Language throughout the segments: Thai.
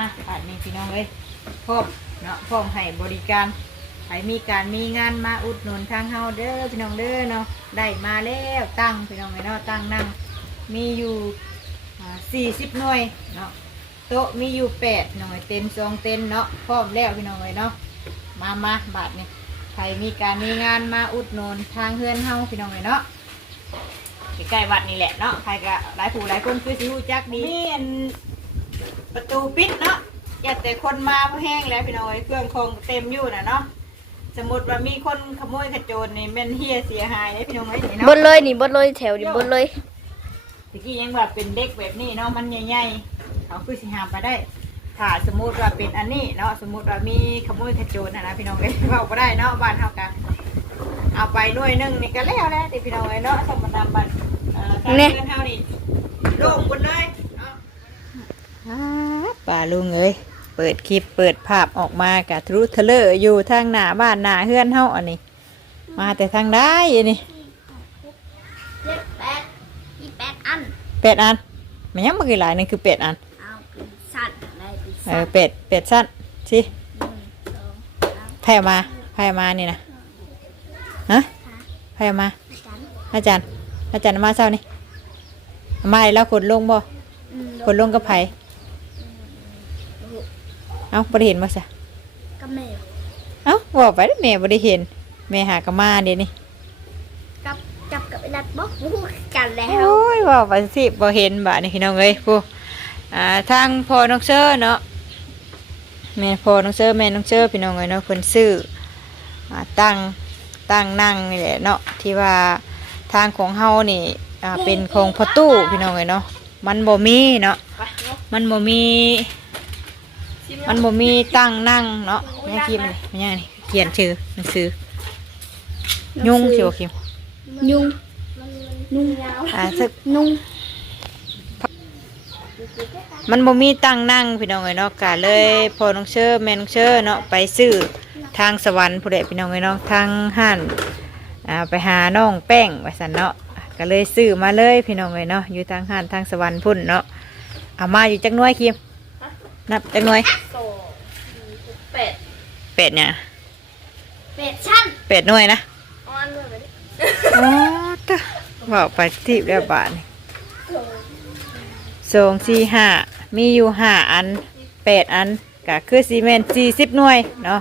มาผ่านนี้พี่น้องเลยพร้อมเนาะพร้อมให้บริการใครมีการมีงานมาอุดหนุนทางเฮาเด้อพี่น้องเด้อเนาะได้มาแล้วตั้งพี่น้องเลยเนาะตั้งนั่งมีอยู่สี่สิบหน่วยเนาะโต๊ะมีอยู่แปดหน่วยเต็มสองเต็นเนาะพร้อมแล้วพี่น้องเลยเนาะมามาบาทนี่ใครมีการมีงานมาอุดหนุนทางเฮือนเฮาพี่น้องเลยเนาะใกล้ๆวัดนี่แหละเนาะใครก็หลายผู้หลายคนคือสิรู้จักดีมีอัน ประตูปิดเนาะอย่าแต่คนมาเพราะแห้งแล้วพี่น้อยเครื่องคงเต็มอยู่นะเนาะสมมติว่ามีคนขโมยขโจรนี่แม่นเฮียเสียหายเลยพี่น้องไอ้นี่บเนาะนเลยนี่บนเลยแถวนี่บนเลยตะกี้ยังว่าเป็นเด็กแบบนี้เนาะมันใหญ่ๆเขาคือสิหามไปได้ถ้าสมมติว่าเป็นอันนี้เนาะสมมติว่ามีขโมยขโจรนะนะพี่น้องเอ้ยเว้าบ่ได้เนาะบ้านเฮากันเอาไปหน่วยหนึงนี่ก็แล้วแหละแต่พี่น้องเอ้ยเนาะสมมุตินำบัตรเอ่อการเงินเฮานี่โล่งหมดเลยเนาะ ป่าลุงเอ้ยเปิดคลิปเปิดภาพออกมากะทะลุทะเลออยู่ทางหน้าบ้านหน้าเฮือนเฮาอันนี้ มาแต่ทางได้อันนี้เจ็ดแปดอีแปดอันเป็ดอันมันยังบ่กี่หลายนึงคือเป็ดอันเอาเป็นสัตว์อะไรเป็นเอสัอตว์เป็ดเป็ดสั้นสิหนึ่งสองสามไพ่มาไพ่มานี่นะฮะไพ่มาอาจารย์อาจารย์ อาจารย์เอามาเช้านี่เอามาแล้วขนลงบ่อืมขนลงกับไผ เอ้าบ่ได้เห็นบ่ซะก็แมวเอ้าบอกไปแม่บ่ได้เห็น แม่หากะมาเดี๋ยวนี้กับจับกับไอ้รัดบอกพูดกันแล้วโอ้ยว่าไปสิบ่เห็นบ่นี่พี่น้องเอ้ยผู้อ่าทางพ่อน้องเชอเนาะแม่พ่อน้องเชอแม่น้องเชอพี่น้องเอ้ยเนาะเพิ่นซื้ออ่าตั้งตั้งนั่งนี่แหละเนาะที่ว่าทางของเฮานี่อ่าเป็นของพ่อตู้พี่น้องเอ้ยเนาะมันบ่มีเนาะมันบ่มี มันบ่มีตั้งนั่งเนาะแม่คิมนี่แม่ยังนี่เขียนชื่อหนังสือ ยุ่งสิบ่คิมยุงนุ่งยาวอ่าสักนุ่งมันบ่มีตั้งนั่งพี่น้องเอ้ยเนาะกะเลยพอน้องเชื่อแม่น้องเชื่อเนาะไปซื้อทางสวรรค์ผู้ใดพี่น้องเอ้ยเนาะทางห้านอ่าไปหาน้องแป้งไว้สันเนาะก็เลยซื้อมาเลยพี่น้องเอ้ยเนาะอยู่ทางห้านทางสวรรค์พุ่นเนาะเอามาอยู่จักหน่วยคิม นับจักหน่วยโตเป็ดเป็ดเนี่ยเป็ดชั้นเป็ดหน่วยนะออนเลยอ๋อตะบอกไปที่เรียบบาทนี่สองสี่ห้ามีอยู่ห้าอันแปดอันก็คือซีเมนสี่สิบหน่วยเนาะ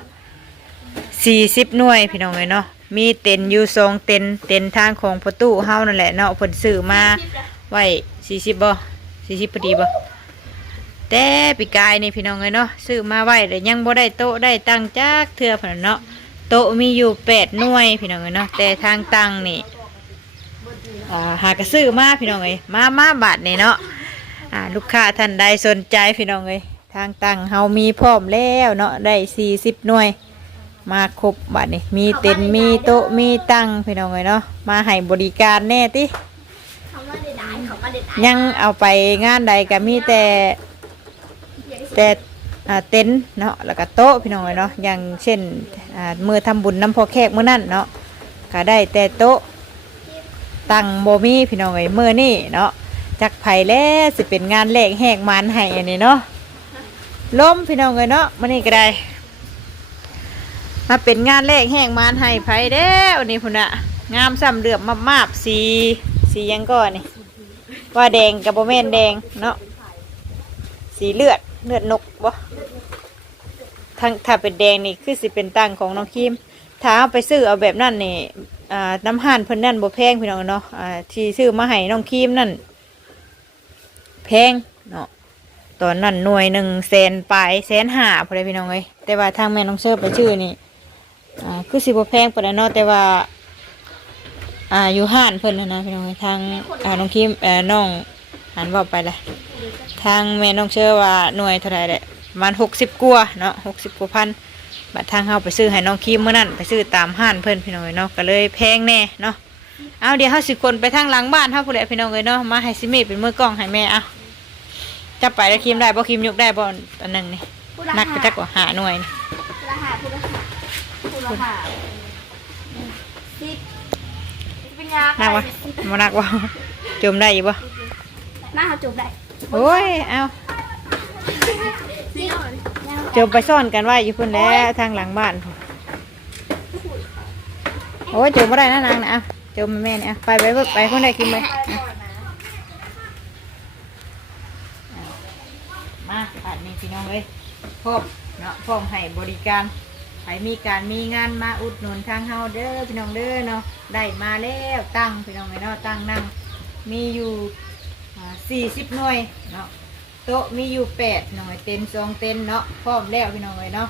สี่สิบหน่วยพี่น้องเลยเนาะมีเต็นอยู่สองเต็นเต็นทางของประตูเฮานั่นแหละเนาะผลสื่อมาไว้สี่สิบบ่สี่สิบพอดีบ่ แต่ปีกายนี่พี่น้องเลยเนาะซื้อมาไว้แต่ยังบ่ได้โต๊ะได้ตังจักเทื่อพนนะเนาะโต๊ะมีอยู่แปดหน่วยพี่น้องเลยเนาะแต่ทางตังนี่อ่าหากระซื้อมาพี่น้องเลยมามาบาทนี่เนาะอ่าลูกค้าท่านใดสนใจพี่น้องเลยทางตังเฮามีพร้อมแล้วเนาะได้สี่สิบหน่วย มาครบบัดนี้มีเต็นท์มีโต๊ะมีตั้งพี่น้องเลยเนาะมาให้บริการแน่ติเขามาได้ได้เขามาได้ได้ยังเอาไปงานใดก็มีแต่ แต่อ่าเต็นท์เนาะแล้วก็โต๊ะพี่น้องเลยเนาะอย่างเช่นอ่ามือทำบุญน้ำพอแขกมื้อนั่นเนาะก็ได้แต่โต๊ะตั้งโบมีพี่น้องเลยมือนี่เนาะจักไผ่แล้วสิเป็นงานแลกแหกมันให้อันนี้เนาะล้มพี่น้องเลยเนาะมื้อนี้ก็ได้ มาเป็นงานแรกแห้งมานให้ไผเด้วนี่พุ่นอะงามซ้ำเหลือบมามาบสีสีหยังก่อนนี่ว่าแดงกับโบแมนแดงเนาะสีเลือด เลือดนกบ่ทางถ้าเป็นแดงนี่คือสิเป็นตังของน้องคิมถ้าเอาไปซื้อเอาแบบนั้นนี่อ่าน้ำห่านเพิ่นนั่นบ่แพงพี่น้องเนาะอ่าที่ซื้อมาให้น้องคิมนั่นแพงเนาะตอนนั้นหน่วยหนึ่งแสนปลายแสนห้าพอได้พี่น้องเอ้ยแต่ว่าทางแม่น้องเชิญไปชื่อนี่อ่าคือสิบแพงปานนั้นเนาะแต่ว่าอ่าอยู่ห้านเพิ่นนะนะพี่น้องทางอ่าน้องคิมเอ่อน้อง หันเว่าไปเลยทางแม่น้องเชื่อว่าหน่วยเท่าไหรแหละประมาณหกสิบกว่าเนาะหกสิบกว่าพันบัดทางเฮาไปซื้อให้น้องคิมเมื่อนั้นไปซื้อตามห้านเพิ่นพี่น้องเอ้ยเนาะก็เลยแพงแน่เนาะเอาเดี๋ยวเฮาสิคนไปทางหลังบ้านเฮาผู้ใดพี่น้องเอ้ยเนาะมาให้ซิเมเป็นมือกล้องให้แม่เอาจับไปแล้วคิมได้บ่คิมยกได้บ่อันหนึงนี่ผู้ละนักไปหาจักกว่าหาหน่วยนี่ผู้ละหาผู้ละหาผู้ละหาสิบเป็นยานักวะบ่นักวะจมได้อยู่บ่ หน้าเขาจบได้โอ้ยเอาสิบจมไปซ่อนกันไว้อยู่พุ่นแล้วทางหลังบ้านพุ่นโอ้ยจมไม่ได้นะนางนะอะจมแม่เนี่ยอะไปไปเบิดไปคนใดกินไปไปอะก่อนนะมาบัดนี้พี่น้องเลยพร้อมเนาะพร้อมให้บริการใครมีการมีงานมาอุดหนุนทางเฮาเด้อพี่น้องเด้อเนาะได้มาแล้วตั้งพี่น้องเลยเนาะตั้งนั่งมีอยู่ สี่สิบหน่วยเนาะโต๊ะมีอยู่แปดหน่วยเต็นท์สองเต็นท์เนาะพร้อมแล้วพี่น้องเลยเนาะ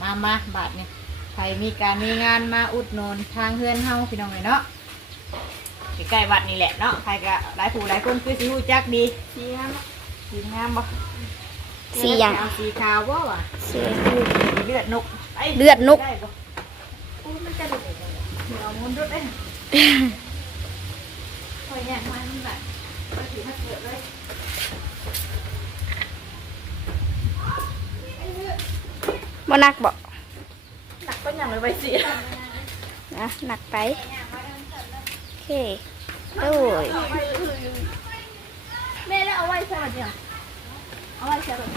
มามาบาทนี้ใครมีการมีงานมาอุดหนุนทางเฮือนเฮาพี่น้องเลยเนาะใกล้ๆวัดนี่แหละเนาะใครก็หลายผู้หลายคนคือสิฮู้จักดีสีน้ำสีงามบ่สีหยังเอาสีขาวบ่วะเสียเลือดนกไเลือดนกได้บ่อู้มันจะดุเอามุนรถได้คอยแย่งมามันแบบ มาถือมาเกิดเลยบ่หนักบ่หนักก็อย่างเลยใบสีนะหนักไป โอเคโอ้ยแม่แล้วเอาไว้ใส่แบบเนี้ยเอาไว้ใส่แบบ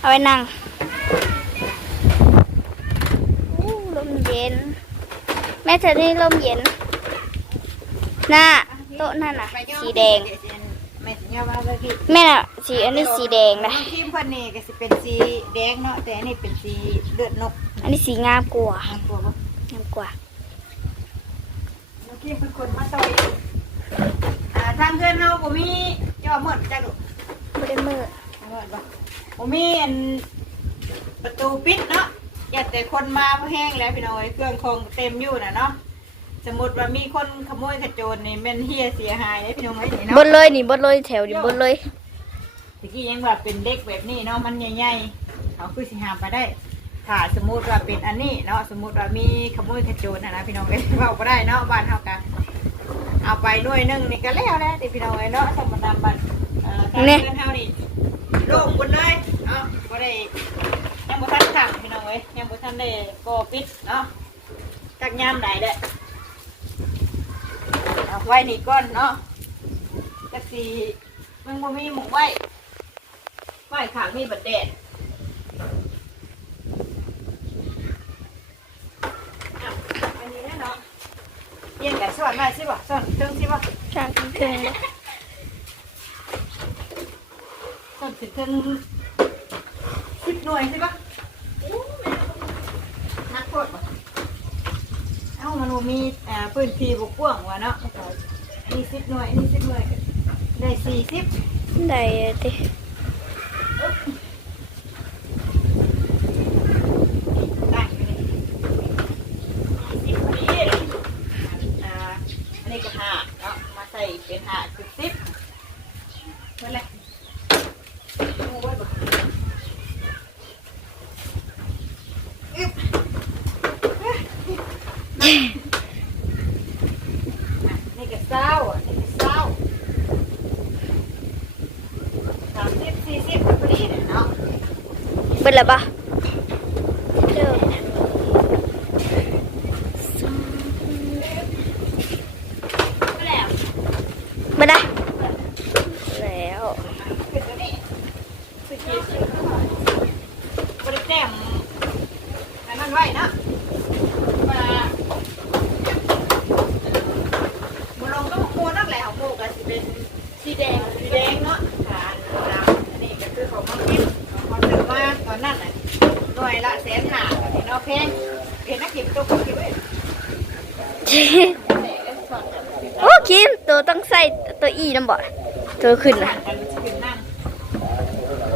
เอาไว้นั่งอู้ลมเย็น แม่เธอนี่ลมเย็น หน้าโต๊ะนั่นน่ะ สีแดง แม่สิยาว่าเมื่อกี้แม่น่ะสีอันนี้สีแดงนะทีมเพิ่นนี่ก็สิเป็นสีแดงเนาะแต่อันนี้เป็นสีเลือดนกอันนี้สีงามกว่าน่ากลัวบ่งามกว่าเมื่อกี้เพิ่นคนมาต่อยอ่าทางเพื่อนเฮาบ่มีย่อหมดจักลูกไม่ได้มืดหมดบ่บ่มีอันประตูปิดเนาะอย่าแต่คนมาเพราะแห้งแล้วพี่น้อยเครื่องคงเต็มอยู่น่ะเนาะ สมมุติว่ามีคนขโมยขโจรนี่แม่นเฮียเสียหายเด้พี่น้องเอ้ยนี่บเนาะนเลยนี่บนเลยแถวนี่บนเลยตะกี้ยังว่าเป็นเด็กแบบนี้เนาะมันใหญ่ๆเขาคือสิหามไปได้ถ้าสมมุติว่าเป็นอันนี้เนาะสมมุติว่ามีขโมยขโจรนะนะพี่น้องเอ้ยเว้าบ่ได้เนาะบ้านเฮากันเอาไปหน่วยหนึงนี่ก็แล้วแหละที่พี่น้องเอ้ยเนาะสมมุตินำบัตรเอ่อทางเงินเฮานี่โล่งหมดเลยเนาะบ่ได้ยังบ่ทันขังพี่น้องเอ้ยยังบ่ทันได้ก่อปิดเนาะกักยามใดเด้อ เอาไว้นี่ก่อนเนาะจักสิมันบ่มีหมู่ไว้ไฟขางมีบัดแดดอ้าวอันนี้แน่เนาะเยี่ยงกันสอนมาสิบ่สอนเทิงสิบ่ช่างเครื่องเลยสอนถึงเทิงสิบหน่วยสิบ่นักโทษบ่ เอ้ามันบ่มีอ่าพื้นที่บ่กว้างว่ะเนาะอันนี้สิบหน่วยอันนี้สิบหน่วยก็ได้สี่สิบได้ติได้อยู่นี่สิบพอดีเลยอ่าอันนี้ก็ห้าเนาะมาใส่เป็นห้าสิบสิบนั่นแหละโอ้ยบ่อึ๊บอะนี่ก็เศร้าอะนี่ก็เศร้าสามสิบสี่สิบพอดีเลยเนาะ เบิดแล้วปะเริ่ม ก็แล้ว เบิดละแล้ว คือตัวนี้คือเกียร์เสือบริแต้มอันนั้นไว้เนาะมาบุลงก็โมนั่นแหละของโมก็สิเป็นสีแดงสีแดงเนาะฐานดำอันนี้ก็คือของมังคิดของซื้อมาตอนนั้นน่ะหน่วยละแสนห้าอันนี้เนาะแพงเห็นนักเก็บตัวก็เก็บไว้ โอ้คิมตัวต้องใส่ตัวอีน้ำบ่ตัวขึ้นต่านะงกันคือนั่ง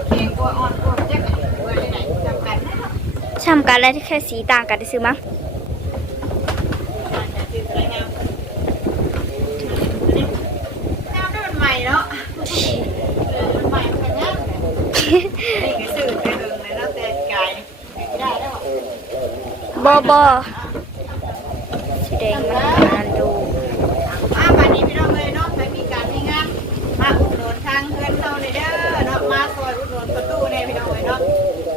เก่งกว่าอ่อนกว่าเจ๊กอันนี้ว่าได้ไหนจำกันได้เนาะช่ำกันแล้วแค่สีต่างกันซื้อมั้งต่างกันคือสวยงามอั ก็งามนี่ก็ซื้อไปเบิ่งาะแต่กายนี่ไม่ได้แล้วองมันนันดูอ่าวันนี้พี่น้องเลยเนาะใครมีการมีงานมาอุดหนุนทางเพื่อนเราเลยเด้อเนาะมาซอยอุดหนุนประตูเนี่ยพี่น้องเลยเนาะ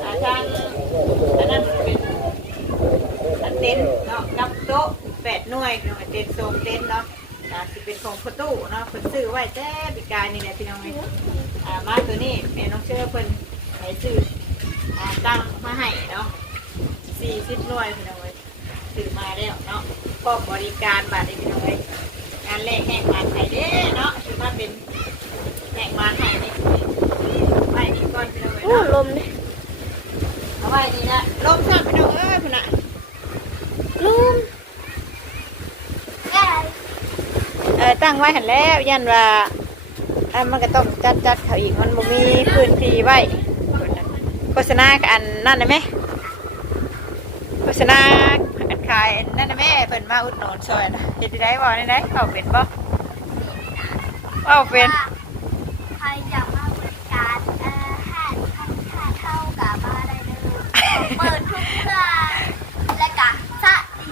อ่าทางอันนั้นเป็นอันเต็นท์เนาะกับโต๊ะแปดหน่วยพี่น้องเต็นท์โซมเต็นท์เนาะอ่าสิเป็นของประตูเนาะเพิ่นซื้อไว้แต่ปีกายนี่แหละพี่น้องเลยอ่ามาตัวนี้แม่น้องเชื่อเพิ่นให้ซื้ออ่าตั้งมาให้เนาะสี่สิบหน่วยพี่น้องเอ้ยซื้อมาแล้วเนาะ พร้อมบริการบัตรนี่พี่น้องเอ้ยงานแรกแหกมาไทยเด้เนาะถือว่าเป็นแหกมาไทยนี่ไปนี่ก่อนพี่น้องเอ้ยโอ้เนาะลมดิเอาไว้นี่นะลมสั่พี่น้องเอ้ยพุ่นน่ะลมเออตั้งไว้หันแล้วยันว่าอันมันก็ต้องจัดจัดเขาอีกมันบ่มีพื้นที่ไว้โฆษณากับอันนั่นได้ไหมโฆษณาอั นขายอันนั่นได้ไหมเพิ่นมาอุดหนุนซอยนะเฮ็ดได้บ่ได้ได้เขาเป็นบ่เอาเป็น ใครอยากมาบริการเอ่อห้าพันค่าเท่ากับมาได้เลยเปิดทุกเมื่อและกะสะดี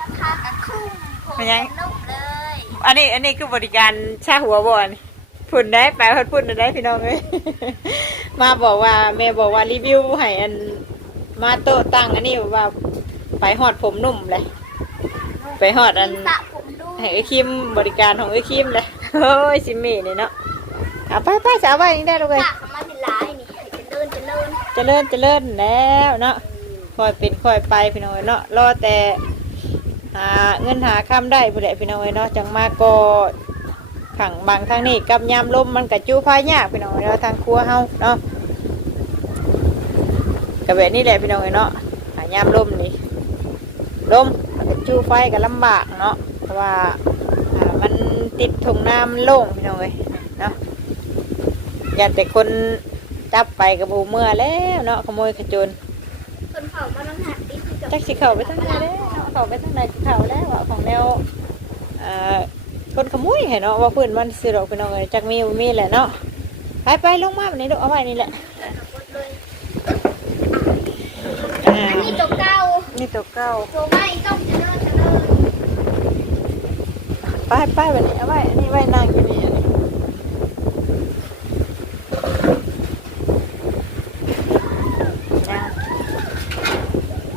ราคากะคุ้มโหนุ่มเลยอันนี้อันนี้คือบริการชาหัวบ่อนพุ่นได้ไปเพิ่นพุ่นได้พี่น้องเอ้ย มาบอกว่าแม่บอกว่ารีวิวให้อันมาโต๊ะตั้งอันนี้ว่า ไปฮอดผมนุ่มเลย ไปฮอดอันสระผมดูให้ไอ้คิมบริการของไอ้คิมเลยโอ้ยซิมมี่นี่เนาะเอาไปไปจะเอาไว้นี่ได้ลูกเลยสระของมันเป็นลายนี่ให้เจริญเจริญเจริญเจริญแล้วเนาะค่อยเป็นค่อยไปพี่น้องเอ้ยเนาะรอแต่หาเงินหาคำได้ผู้ใดพี่น้องเอ้ยเนาะจังมาก็ขังบางทางนี้กับยามลมมันกับจูพายากพี่น้องเอ้ยเนาะทางครัวเฮาเนาะกับแบบนี้แหละพี่น้องเอ้ยเนาะหายามลมนี่ ลมแล้วก็จูไฟก็ลำบากเนาะเพราะว่าอ่ามันติดทงน้ำโล่งพี่น้องเอ้ยเนาะอยากแต่คนจับไปกับบูเมื่อแล้วเนาะขโมยขจรคนเผามาน้ำหักดิคือกับจักสิเข้าไปทางไหนแล้วเนาะเข้าไปทางไหนสิเข้าแล้วอะของแนวเอ่อคนขโมยให้เนาะว่าเพื่อนมันสิดอกพี่น้องเอ้ยจักมีบ่มีแหละเนาะไปไปลงมาแบบนี้ลูกเอาไว้นี่แหละ เลย อ่า อันนี้ตัวเก่านี่ตัวเก่าตัวใหม่ต้องเจริญเจริญไปไปแบบนี้เอาไว้อันนี้ไว้นั่งอยู่นี่อันนี้นะ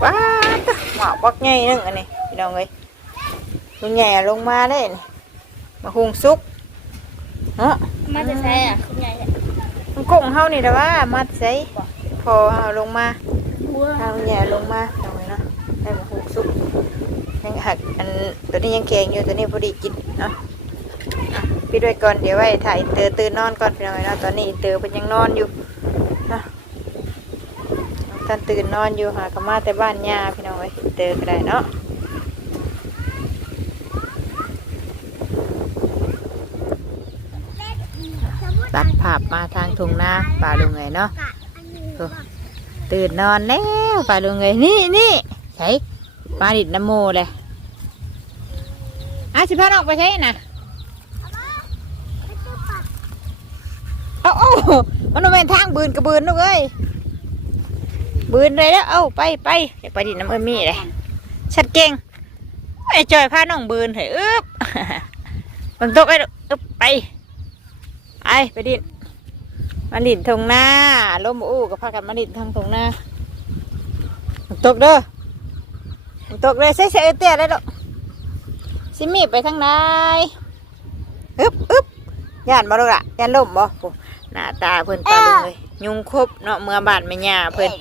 ว้าตะหมอกบักใหญ่นึงอันนี้พี่น้องเอ้ยลุงใหญ่อะลงมาได้นี่มาหุงซุกเนาะมาจะใช้อะคุณยายมันกุ้งเฮานี่แต่ว่ามัดใส่พอเฮาลงมาบัวเฮาแย่ลงมาเอาไว้เนาะได้มาหุงซุก ยักอันตัวนี้ยังแข็งอยู่ตัวนี้พอดีกินเนาะพี่ด้วยก่อนเดี๋ยวไว้ถ่ายเตอตื่นนอนก่อนพี่น้องเนาะตอนนี้เตอเพิ่นยังนอนอยู่นะท่านตื่นนอนอยู่หากนมาแต่บ้านยาพี่น้องเอ้ยเตอก็ได้เนาะตัดภาพมาทางทุ่งนาป่าลุงไงเนาะตื่นนอนแล้วป่าลุงไงนี่นี่ใช่ปลาดิดน้ำโมเลย อาสิพาน้องไปใช่น่ะเอาเอามันเป็นทางบืนกระบืนลูกเอ้ยบืนเลยแล้วเอาไปไปอยากไปดิดน้ำเอ้ยมี่เลยชัดเก่งไอ้จอยพาน้องบืนเฮ้ยอึ๊บมันตกไอ้ลูกอึ๊บไปไปไปดินมาดินทงหน้าล้มอู้กับพากันมาดินทางทงหน้าตกเด้อตกเลยใส่ใส่เตี้ยเลยลูก ซิมีไปทางไหนอึ๊บอึ๊บย่านบ่ลูกละย่านล่มบ่โอ้หน้าตาเพิ่นตาลุงเลยยุงครบเนาะเมื่อบานไม่ย่าเพิ่น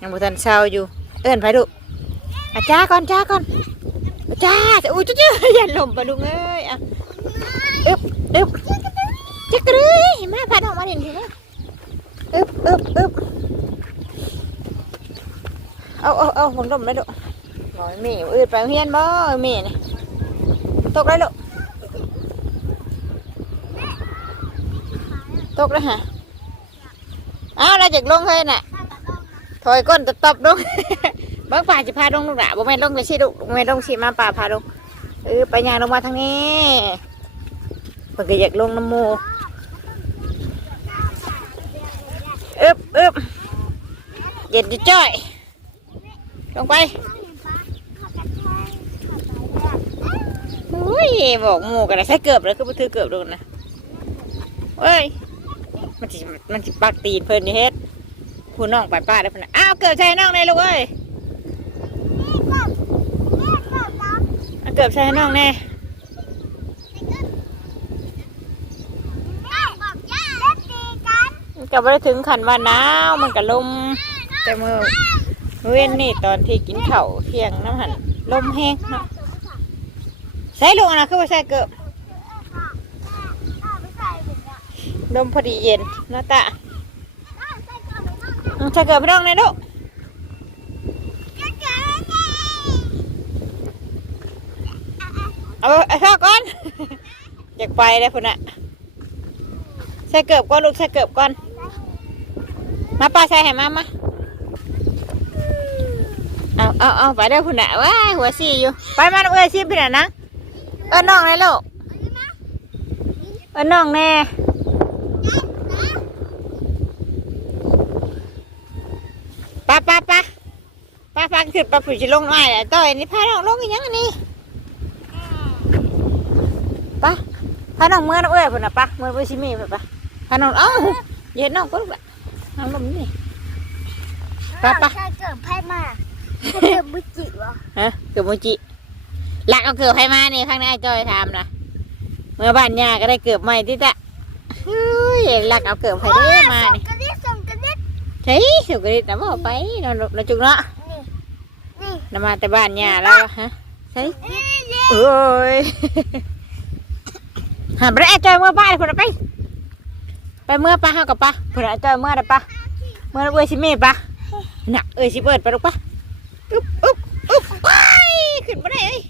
ยังบ่ทันเช้าอยู่ เอิ้นไปดูอาจ้าก่อนจ้าก่อนอาจ้าอู้จุ๊จุ๊ย่านล่มปะลุงเอ้ยอะอึ๊บอึ๊บจักกระเลยมาพาน้องมาดินเถอะอึบอึบอึบเอาเอาเอาผมดมได้ดูบอกให้แมีอืดไปโรงเฮียนบ่แมีนี่ ตกได้ลูกตกแล้วฮะเอาเราจากลงเลยน่ะถอยก้นตะตบลงเบิ้งป่าจะพาลงลูกหละบ่แม่ลงเลยสิลูกบ่แม่ลงสิมาป่าพาลงเออไปยางลงมาทางนี้เพิ่นก็อยากลงน้ำมูอึบอึบเย็นจะจ้อย ลงไปอุ้ ยบอกหมูกันนะใช้เกือบเลยคือบ่ถือเกือบโดนนะเอ้ย มันสิมันสิปักตีนเพิ่นนี่เฮ็ดผู้น้องไปป้าได้พิ่นน่ะอ้าวเกือบใช่น้องในลูกเอ้ยเอาเกือบใช่น้องแน่ก็บ่ได้ถึงขันว่าหนาวมันก็ลมแต่เมื่อมื้อเว้นนี่ตอนที่กินข้าวเที่ยงน้ำหันลมแห้งเนาะ ใส่ลูกนะคือว่าใส่เกิบไม่ใส่เป็นเนี่ยลมพอดีเย็นเนาะตะใส่ก่อนไม่ต้องใส่เกิบพี่น้องเลยลูกเอาเอาข้าวก่อน อยากไปเลยพุ่นน่ะใส่เกิบก่อนลูกใส่เกิบก่อน มาป้าใส่ให้มามาเอาเอาเอาไปเด้อพุ่นน่ะว้าหัวซี่อยู่ ไปมาเอ้ยซิพี่น่ะนะ เออน้องเลยลูกเออน้องแน่ป้าป้าป้าป้าป้าขึ้นป้าผู้ชิลงหน่อยแหละต่อยนี่พาน้องลงอีกยังอันนี้ป้าพาน้องเมื่อนะเอ้ยพุ่นน่ะป้าเมื่อไปชิมีไปป้าพาน้องเอ้าเย็นน้องก็ลูกละน้องลมนี่ป้าป้าใส่เกิดไพ่มาใส่เกิดบุจิวะฮะเกือบโมจิห ลักเอาเกือบให้มานี่ข้างในจอยทำนะเมื่อบ้านยาก็ได้เกือบใหม่ที่จะเฮ้ยหลักเอาเกือบให้ได้มานี่กระดิ่งส่งกระดิ่งใช่สุกริตนะบอกไปนอนนอนจุกเนาะนี่นี่นำมาแต่บ้านยาแล้วฮะใช่โอ้ยหาไปได้จอยเมื่อบ้านคนละไป ไปเมื่อป้าเฮากับป้าคนละจอยเมื่อละป้าเมื่อเอ้ยชิเม่ป้าน่ะเอ้ยชิเปิดไปลูกป้าอุ๊บอุ๊บอุ๊บว้ายขึ้นมาได้เอ้ย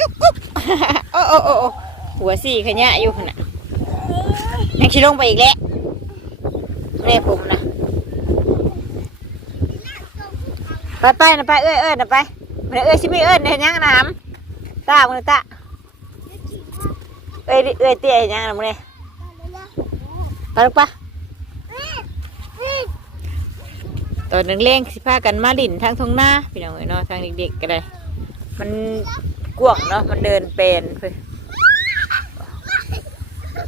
อุ๊บอุ๊บโอ้โอ้โอ้โอ้หัวสี่ขยะอยู่ขนาดยังชิลงไปอีกแล้วแม่ผมนะไปไปนะไปเอ้ยเอ้ยนะไปมันเอ้ยชิม่เอ้ยเห็นยังน้ำตามึงตาเอ้ยเอ้ยเตี้ยยังนะมึงเนี่ยไปลูกปะตอนนึงเล่งสิพากันมาดินทางทงหน้าพี่น้องเอ้ยเนาะทางเด็กๆก็ได้มัน กว้างเนาะมันเดินเป็นเพื่อ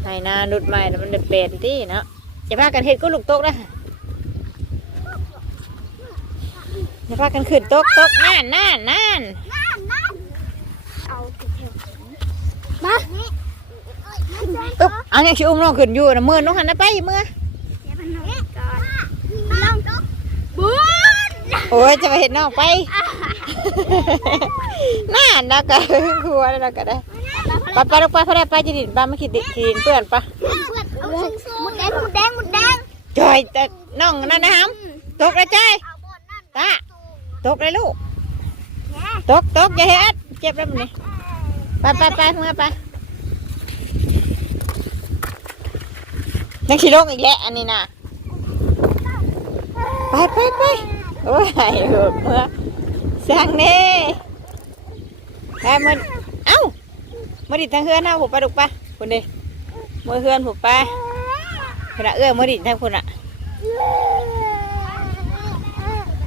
ให้หน้านุดใหม่แล้วมันเดินเป็นที่เนาะอย่าพากันเห็ดก็ลูกโต๊ะนะอย่าพากันขึ้นโต๊ะโต๊ะนั่นนั่นนั่นเอาเถียวมานี่อึ๊บเอาอย่างชิอุ้มน้องขึ้นอยู่นะมือน้องหันนะไปมือเดี๋ยวมันหน่อยก่อนลองบุญโอ้ยจะไปเห็นน้องไป นั่นนะก็กลัวแล้วก็ได้ไปไปลูกไปเขาได้ไปจะดินไปไม่คิดดิดินเปื่อนปะมุดแดงมุดแดงมุดแดงจอยแต่น้องนั่นนะครับตกเลยจอยตาตกเลยลูกตกตกอย่าเฮ็ดเจ็บแล้วมันนี่ไปไปไปเมื่อไปนักขี่ลงอีกแล้วอันนี้นะไปไปไปโอ้ยเหอกเมื่อสั่งเน่ ไปมันเอ้ามาดิดทางเฮือนเอาผมไปดูไปคุณดิมือเฮือนผมไปขณะเอื้อมาดิดทางคุณอะ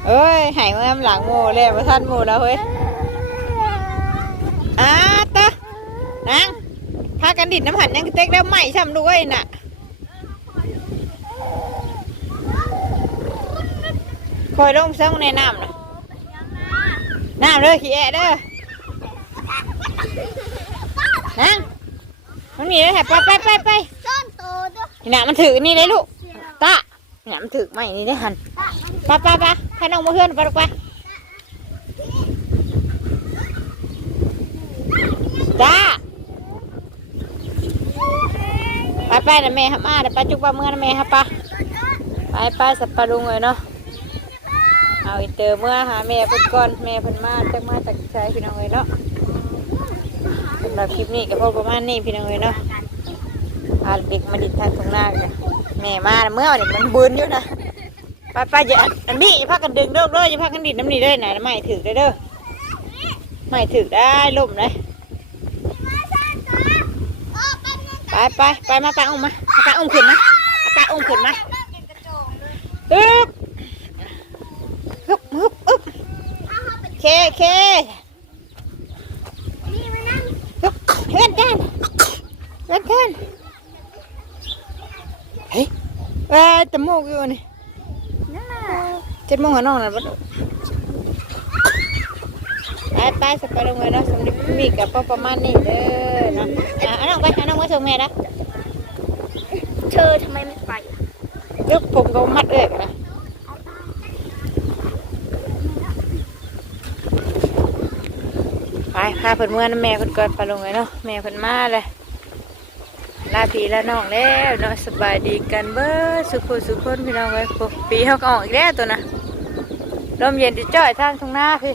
เอ้ยหายเมื่อหลังโมเลยมาทันโมแล้วเฮ้ยอาตะนางพากันดิดน้ำหันยังเต็กแล้วใหม่ช่ำด้วยน่ะคอยลงซ่องในน้ำนะน้ำเด้อขี้แอะเด้อ นางมันมีเลยค่ะไปไปไปไปต้นโตด้วยนี่น่ะมันถือนี่เลยลูกตานี่น่ะมันถือไม่นี่ได้หันไปไปไปให้น้องมาเพื่อนไปลูกไปจ้าไปไปนะแม่ครับมาเดี๋ยวไปจุกปลาเมื่อนะแม่ครับปะไปไปสับปะรุงเลยเนาะเอาอินเตอร์เมื่อหาแม่เพิ่นก่อนแม่เพิ่นมาจากมาจากใจพี่น้องเลยเนาะ สำหรับคลิปนี้ก็พอประมาณนี้พี่น้องเลยเนาะพาเด็กมาดินทางตรงหน้ากันแม่มาเมื่อเนี่ยมันบืนอยู่นะไปไปอย่าอันนี้อย่าพากันดึงเด้อเด้ออย่าพากันดิดน้ำนี่เด้อไหนไม่ถือเด้เด้อไม่ถือได้ล่มเลยไปไปไปมาปาอุ้มมาเอาปอุ้มขึ้นมาเอาปอุ้มขึ้นมาอึ๊บฮึ๊บฮึบอึ๊บเคเค นี่มานั่ง ฮึบเลื่อนกัน เลื่อนกันเฮ้ยเอ้ยจมูกอยู่นี่นั่นน่ะเจ็ดโมงหัวน้องน่ะบัดไปไปสักไปลงเลยเนาะสำหรับมีกับพอประมาณนี้เด้อเนาะอะเอาน้องไปเอาน้องมาส่งแม่นะเธอทำไมไม่ไปยึบผมก็มัดเอ้ยนะไปพาเพิ่นเมื่อน้ำแม่เพิ่นก่อนไปลงเลยเนาะแม่เพิ่นมาเลย ลาพีลาน้องแล้วเนาะสบายดีกันเบ้อสุขสุขคนพี่น้องไว้ยปุ๊บปีเขาก็ออกอีกแล้วตัวนะลมเย็นจะจ่อยทางตรงหน้าพี่